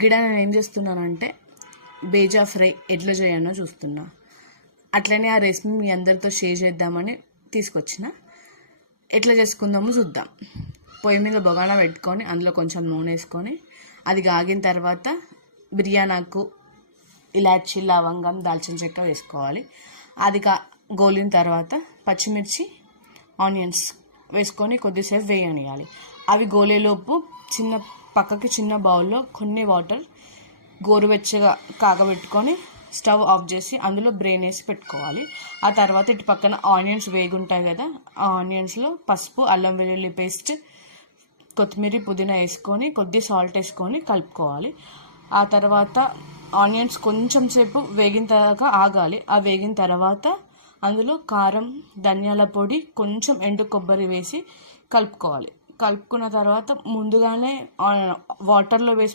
గిడ నేను ఏం చేస్తున్నానంటే బేజా ఫ్రై ఎట్లా చేయనో చూస్తున్నా. అట్లనే ఆ రెసిపీ మీ అందరితో షేర్ చేద్దామని తీసుకొచ్చిన. ఎట్లా చేసుకుందామో చూద్దాం. పొయ్యి మీద బొగాన పెట్టుకొని అందులో కొంచెం నూనె వేసుకొని అది కాగిన తర్వాత బిర్యానాకు, ఇలాచి, లవంగం, దాల్చిన చెక్క వేసుకోవాలి. అది గోలిన తర్వాత పచ్చిమిర్చి, ఆనియన్స్ వేసుకొని కొద్దిసేపు వేయనియాలి. అవి గోలేలోపు పక్కకి చిన్న బౌల్లో కొన్ని వాటర్ గోరువెచ్చగా కాగబెట్టుకొని స్టవ్ ఆఫ్ చేసి అందులో బ్రెయిన్ వేసి పెట్టుకోవాలి. ఆ తర్వాత ఇటు పక్కన ఆనియన్స్ వేగుంటాయి కదా, ఆ ఆనియన్స్లో పసుపు, అల్లం వెల్లుల్లి పేస్ట్, కొత్తిమీర, పుదీనా వేసుకొని కొద్ది సాల్ట్ వేసుకొని కలుపుకోవాలి. ఆ తర్వాత ఆనియన్స్ కొంచెం సేపు వేగిన తర్వాత ఆగాలి. ఆ వేగిన తర్వాత అందులో కారం, ధనియాల పొడి, కొంచెం ఎండు కొబ్బరి వేసి కలుపుకోవాలి. కలుపుకున్న తర్వాత ముందుగానే వాటర్లో వేసి